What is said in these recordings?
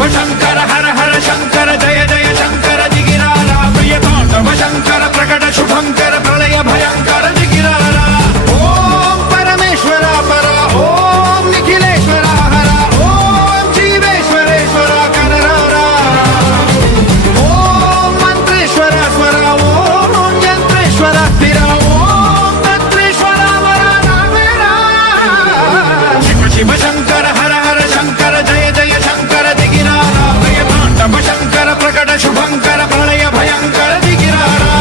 శివ శంకర హర హర శంకర జయ జయ శంకర దిగిరారా ప్రియ తాండవ శంకర ప్రకట శుభంకర ప్రళయ భయంకర దిగిరారా ఓం పరమేశ్వర పర ఓం నిఖిలేశ్వర హర ఓం జీవేశ్వరేశ్వర కరరారా ఓం మంత్రేశ్వర స్వర ఓం యంత్రేశ్వర స్థిర ఓం తంత్రేశ్వర వర నామేరా శివ శివ శంకర హర హర శంకర జయ జయ శంకర దిగిరారా ప్రియ తాండవ శంకర ప్రకట శుభంకర ప్రళయ భయంకర దిగిరారా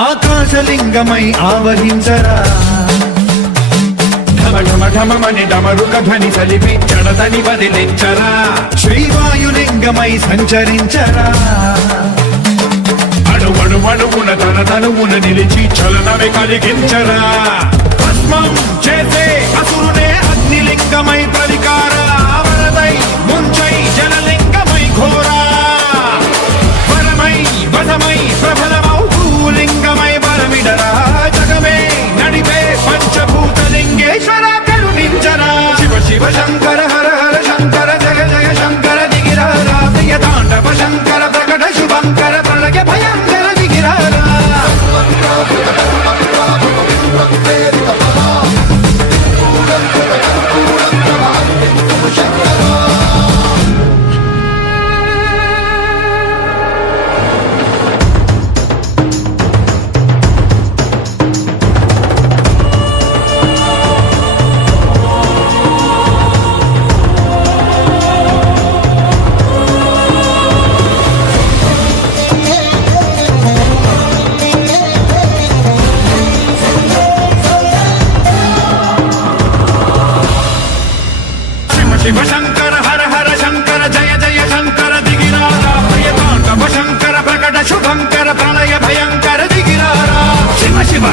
ఆకాశలింగమై ఆవహించరా ఢమ ఢమ ఢమమని డమరుక ధ్వని సలిపి జడదని వదిలించరా శ్రీవాయులింగమై సంచరించరా అణువణువున తన తనువున నిలిచి చలనమే కలిగించరా భస్మం చేసే అసురునే అగ్నిలింగమై ప్రవికారా వరదై ముంచై జలలింగమై ఘోరా వరమై వధమై ప్రబలమౌ లింగమై బలమిడరా జగమే నడిపే పంచభూతలింగేశ్వర కరుణించరా శివ శివ శంకర హర హర శంకర జయ జయ శంకర దిగిరారా ప్రియ తాండవ శంకర ప్రకట శుభంకర ప్రళయ భయంకర దిగిరారా శివ శంకర హర హర శంకర జయ జయ శంకర దిగిరారా ప్రియ తాండవ శంకర ప్రకట శుభంకర ప్రళయ భయంకర దిగిరారా శివ శివ